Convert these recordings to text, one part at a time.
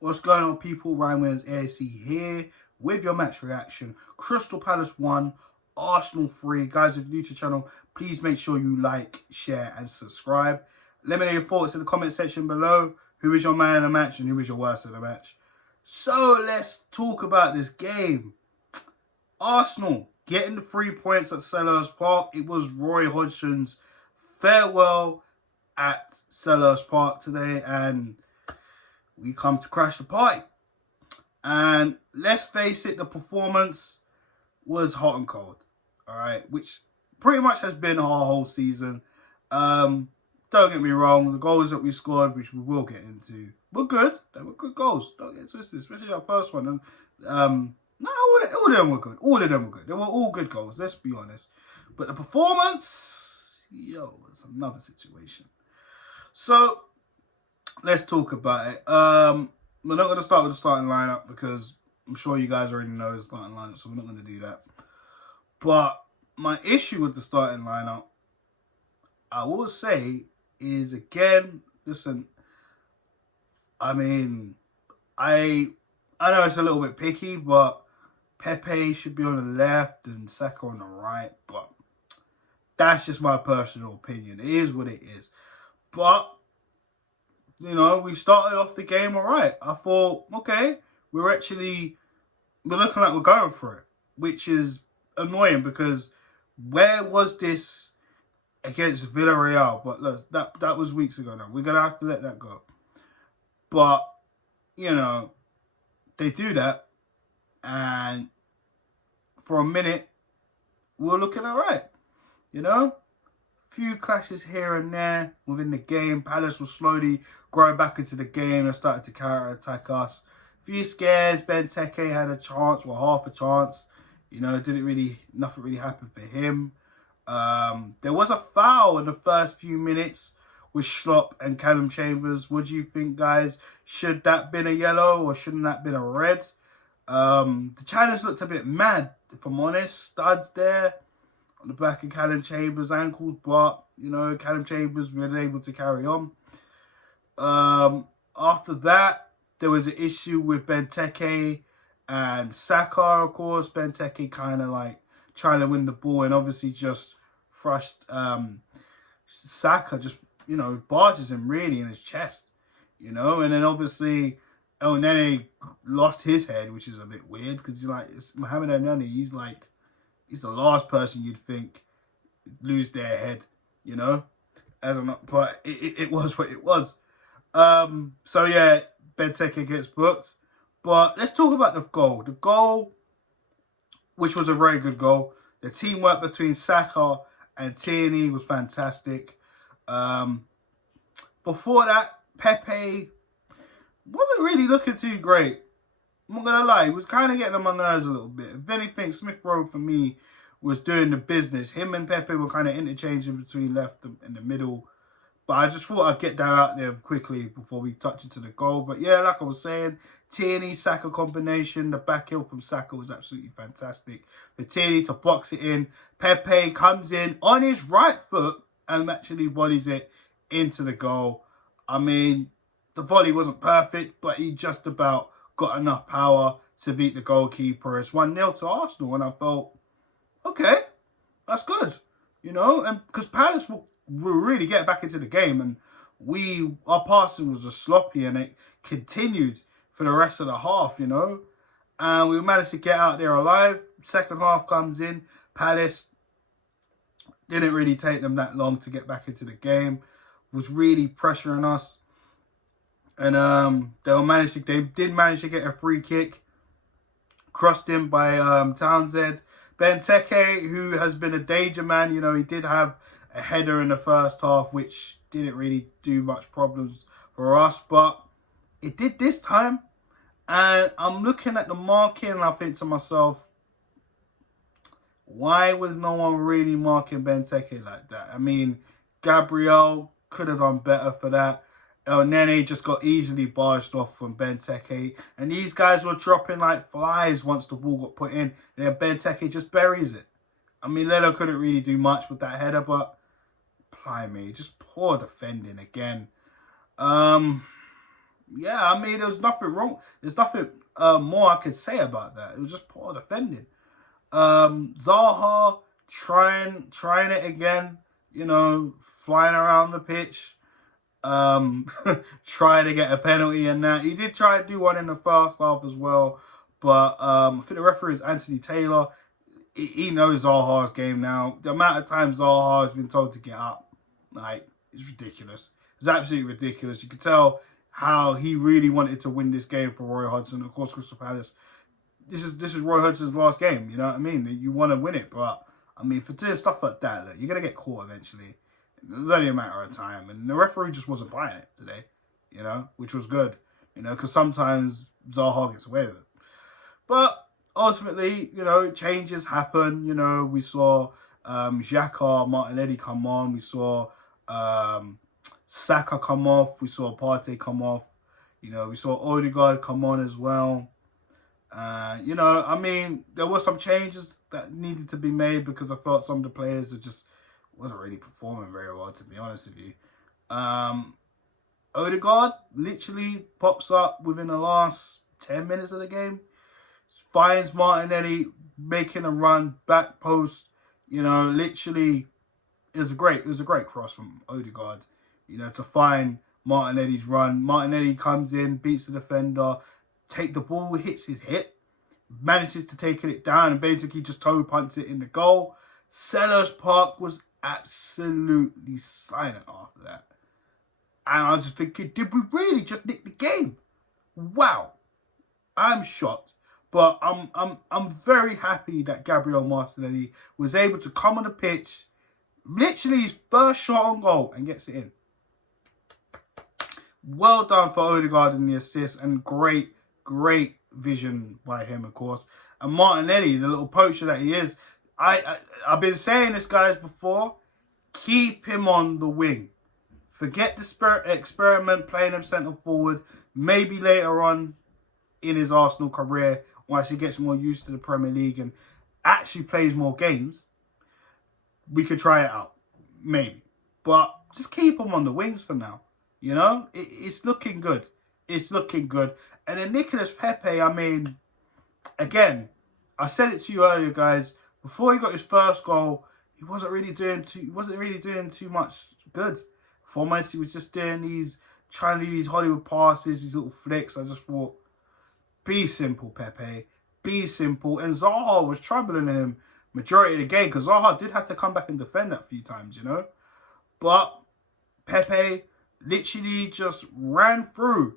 What's going on, people? Ryan Williams AAC here with your match reaction. Crystal Palace 1, Arsenal 3. Guys, if you're new to the channel, please make sure you like, share and subscribe. Let me know your thoughts in the comment section below. Who is your man of the match and who is your worst of the match? So let's talk about this game. Arsenal getting the 3 points at Selhurst Park. It was Roy Hodgson's farewell at Selhurst Park today, and we come to crash the party. And let's face it, the performance was hot and cold. All right, which pretty much has been our whole season. Don't get me wrong, the goals that we scored, which we will get into, were good. They were good goals. Don't get twisted, especially our first one. And no, all of them were good. All of them were good. They were all good goals, let's be honest. But the performance, it's another situation. So let's talk about it. We're not going to start with the starting lineup because I'm sure you guys already know the starting lineup, so we're not going to do that. But my issue with the starting lineup, I will say, is again, listen, I mean, I know it's a little bit picky, but Pepe should be on the left and Saka on the right, but that's just my personal opinion. It is what it is. But you know, we started off the game all right. I thought, okay, we're looking like we're going for it, which is annoying because where was this against Villarreal? But look, that was weeks ago now. We're going to have to let that go. But, you know, they do that, and for a minute, we were looking all right, you know? Few clashes here and there within the game. Palace was slowly growing back into the game and started to counter-attack us. Few scares. Benteke had a chance, well, half a chance. You know, nothing really happened for him. There was a foul in the first few minutes with Schlopp and Callum Chambers. What do you think, guys? Should that been a yellow or shouldn't that been a red? The challenge looked a bit mad, if I'm honest. Studs there on the back of Callum Chambers' ankles, but, you know, Callum Chambers was able to carry on. After that, there was an issue with Benteke and Saka, of course. Benteke kind of like trying to win the ball and obviously just thrust Saka, just, you know, barges him really in his chest, you know. And then obviously Elneny lost his head, which is a bit weird because Mohamed Elneny, he's the last person you'd think lose their head, you know. But it was what it was. So yeah, Benteke gets booked. But let's talk about the goal. The goal, which was a very good goal. The teamwork between Saka and Tierney was fantastic. Before that, Pepe wasn't really looking too great. I'm not going to lie, he was kind of getting on my nerves a little bit. If anything, Smith Rowe, for me, was doing the business. Him and Pepe were kind of interchanging between left and the middle. But I just thought I'd get that out there quickly before we touch into the goal. But yeah, like I was saying, Tierney-Saka combination, the back heel from Saka was absolutely fantastic. For Tierney to box it in, Pepe comes in on his right foot and actually volleys it into the goal. I mean, the volley wasn't perfect, but he just about got enough power to beat the goalkeeper. It's 1-0 to Arsenal, and I felt, okay, that's good, you know, and because Palace will really get back into the game, and our passing was just sloppy, and it continued for the rest of the half, you know, and we managed to get out there alive. Second half comes in, Palace didn't really take them that long to get back into the game, was really pressuring us. And they did manage to get a free kick, crossed in by Townsend. Benteke, who has been a danger man, you know, he did have a header in the first half, which didn't really do much problems for us, but it did this time. And I'm looking at the marking and I think to myself, why was no one really marking Benteke like that? I mean, Gabriel could have done better for that. Elneny just got easily barged off from Benteke. And these guys were dropping like flies once the ball got put in. And then Benteke just buries it. I mean, Leno couldn't really do much with that header, but blimey, just poor defending again. Yeah, I mean, there was nothing wrong. There's nothing more I could say about that. It was just poor defending. Zaha trying it again, flying around the pitch, trying to get a penalty and that. He did try to do one in the first half as well, but I think the referee is Anthony Taylor. He knows Zaha's game now. The amount of times Zaha has been told to get up, like, it's ridiculous. It's absolutely ridiculous. You could tell how he really wanted to win this game for Roy Hodgson. Of course, Crystal Palace. This is Roy Hodgson's last game. You know what I mean? You want to win it, but I mean, for doing stuff like that, look, you're gonna get caught eventually. It's only a matter of time, and the referee just wasn't buying it today. Which was good. Because sometimes Zaha gets away with it, but ultimately, changes happen. We saw Xhaka, Martinelli come on. We saw Saka come off. We saw Partey come off. We saw Odegaard come on as well. I mean, there were some changes that needed to be made because I felt some of the players just wasn't really performing very well, to be honest with you. Odegaard literally pops up within the last 10 minutes of the game, finds Martinelli making a run, back post, literally it was a great cross from Odegaard, to find Martinelli's run. Martinelli comes in, beats the defender, the ball hits his hip, manages to take it down and basically just toe punts it in the goal. Selhurst Park was absolutely silent after that. And I was just thinking, did we really just nick the game? Wow. I'm shocked. But I'm very happy that Gabriel Martinelli was able to come on the pitch, literally his first shot on goal, and gets it in. Well done for Odegaard in the assist, and great vision by him, of course. And Martinelli, the little poacher that he is, I've been saying this, guys, before. Keep him on the wing. Forget the experiment playing him centre forward. Maybe later on in his Arsenal career, once he gets more used to the Premier League and actually plays more games, we could try it out. Maybe. But just keep him on the wings for now. It's looking good. It's looking good. And then Nicolas Pepe, I mean, again, I said it to you earlier, guys. Before he got his first goal, he wasn't really doing too much good. For months, he was just trying to do these Hollywood passes, these little flicks. I just thought, be simple, Pepe. Be simple. And Zaha was troubling him majority of the game because Zaha did have to come back and defend that a few times, But Pepe literally just ran through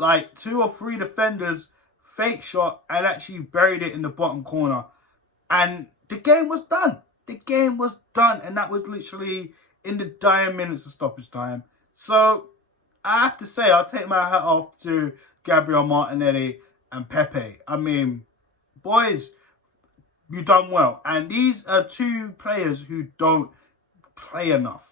like 2 or 3 defenders, fake shot, and actually buried it in the bottom corner. And the game was done. The game was done. And that was literally in the dying minutes of stoppage time. So I have to say, I'll take my hat off to Gabriel Martinelli and Pepe. I mean, boys, you done well. And these are 2 players who don't play enough.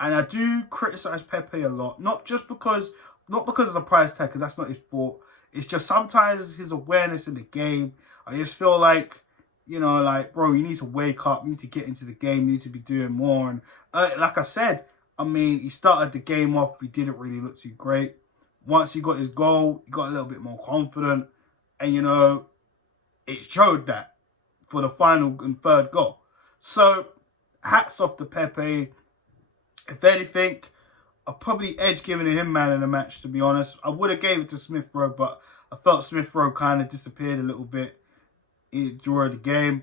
And I do criticise Pepe a lot. Not because of the price tag, because that's not his fault. It's just sometimes his awareness in the game. I just feel like, bro, you need to wake up. You need to get into the game. You need to be doing more. And like I said, I mean, he started the game off. He didn't really look too great. Once he got his goal, he got a little bit more confident. And, it showed that for the final and third goal. So, hats off to Pepe. If anything, I'll probably edge giving him man in the match, to be honest. I would have gave it to Smith Rowe, but I felt Smith Rowe kind of disappeared a little bit during the game.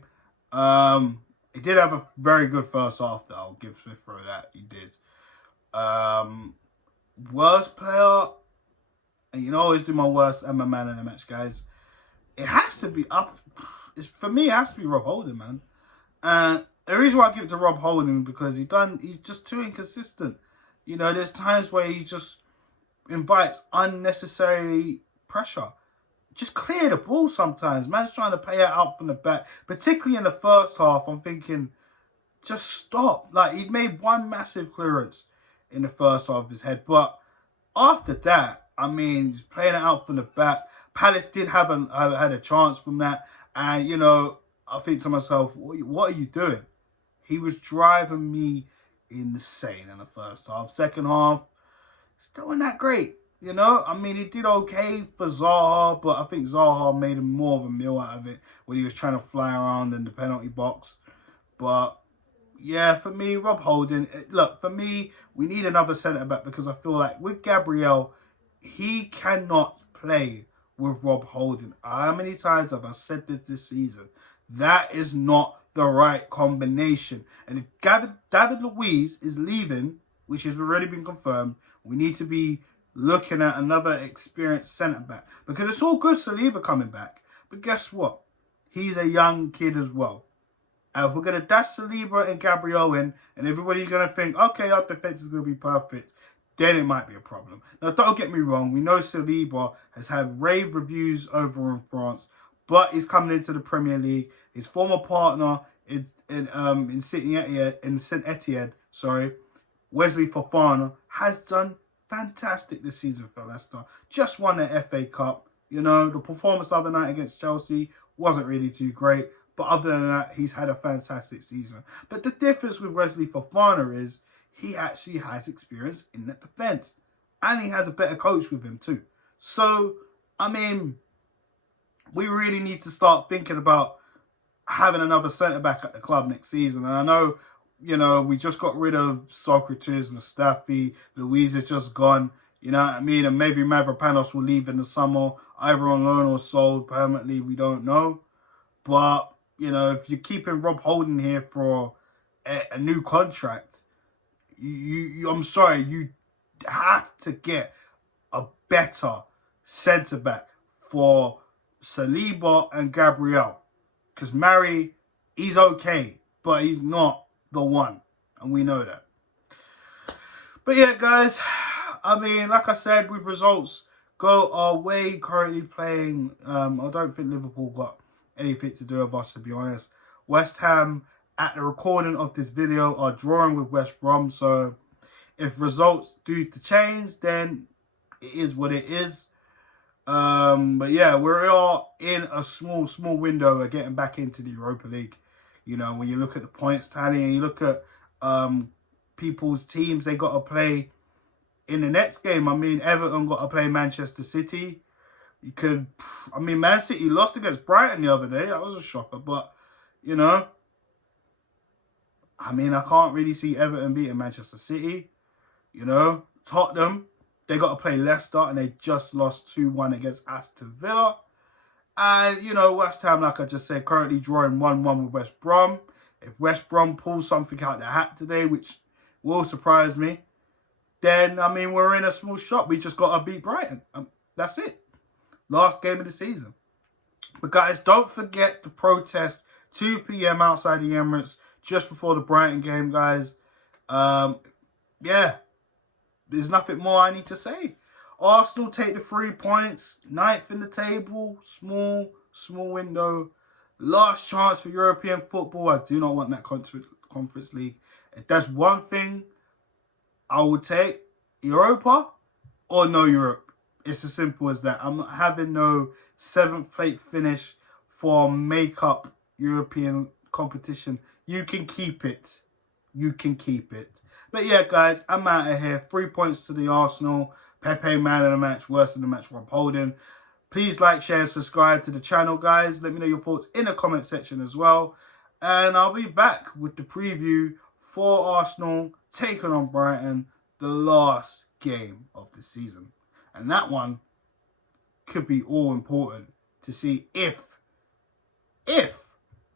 He did have a very good first half, that I'll give Smith Rowe that. He did. Worst player, and I always do my worst and my man in the match, guys. It has to be up. For me, it has to be Rob Holding, man. And the reason why I give it to Rob Holding because he's just too inconsistent. There's times where he just invites unnecessary pressure. Just clear the ball sometimes. Man's trying to play it out from the back. Particularly in the first half, I'm thinking, just stop. Like, he'd made one massive clearance in the first half of his head. But after that, I mean, he's playing it out from the back. Palace did had a chance from that. And, I think to myself, what are you doing? He was driving me insane in the first half. Second half, still not that great. You know, I mean, he did okay for Zaha, but I think Zaha made him more of a meal out of it when he was trying to fly around in the penalty box. But yeah, for me, Rob Holding, look, for me, we need another centre-back because I feel like with Gabriel, he cannot play with Rob Holding. How many times have I said this season? That is not the right combination. And if David Luiz is leaving, which has already been confirmed, we need to be looking at another experienced centre-back. Because it's all good Saliba coming back. But guess what? He's a young kid as well. And if we're going to dash Saliba and Gabriel in, and everybody's going to think, okay, our defence is going to be perfect, then it might be a problem. Now, don't get me wrong. We know Saliba has had rave reviews over in France, but he's coming into the Premier League. His former partner in St Etienne, Wesley Fofana, has done fantastic this season for Leicester. Just won the FA Cup. You know, the performance the other night against Chelsea wasn't really too great. But other than that, he's had a fantastic season. But the difference with Wesley Fofana is he actually has experience in the defence. And he has a better coach with him too. So, I mean, we really need to start thinking about having another centre-back at the club next season. And I know, you know, we just got rid of Socrates, Mustafi, Luiz is just gone. You know what I mean? And maybe Mavropanos will leave in the summer, either on loan or sold permanently. We don't know. But, you know, if you're keeping Rob Holding here for a new contract, I'm sorry, you have to get a better centre-back for Saliba and Gabriel. Because Mari, he's okay, but he's not the one. And we know that. But yeah, guys, I mean, like I said, with results go our way, currently playing, I don't think Liverpool got anything to do with us, to be honest. West Ham, at the recording of this video, are drawing with West Brom. So if results do to change, then it is what it is. But yeah, we're all in a small window of getting back into the Europa League. You know, when you look at the points tally and you look at people's teams they got to play in the next game. I mean, Everton got to play Manchester City. You could, I mean, Man City lost against Brighton the other day. That was a shocker. But, you know, I mean, I can't really see Everton beating Manchester City. You know, Tottenham, they got to play Leicester and they just lost 2-1 against Aston Villa. And, you know, West Ham, like I just said, currently drawing 1-1 with West Brom. If West Brom pulls something out the hat today, which will surprise me, then, I mean, we're in a small shot. We just got to beat Brighton. That's it. Last game of the season. But, guys, don't forget the protest, 2 p.m. outside the Emirates, just before the Brighton game, guys. Yeah, there's nothing more I need to say. Arsenal take the 3 points, 9th in the table, small window. Last chance for European football. I do not want that conference league. If there's one thing I would take, Europa or no Europe. It's as simple as that. I'm not having no 7th place finish for make-up European competition. You can keep it. You can keep it. But yeah, guys, I'm out of here. 3 points to the Arsenal. Pepe, man of the match, worst of the match, Rob Holding. Please like, share, and subscribe to the channel, guys. Let me know your thoughts in the comment section as well. And I'll be back with the preview for Arsenal taking on Brighton, the last game of the season. And that one could be all important to see if,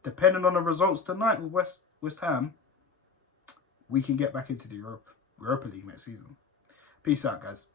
depending on the results tonight with West Ham, we can get back into the Europa League next season. Peace out, guys.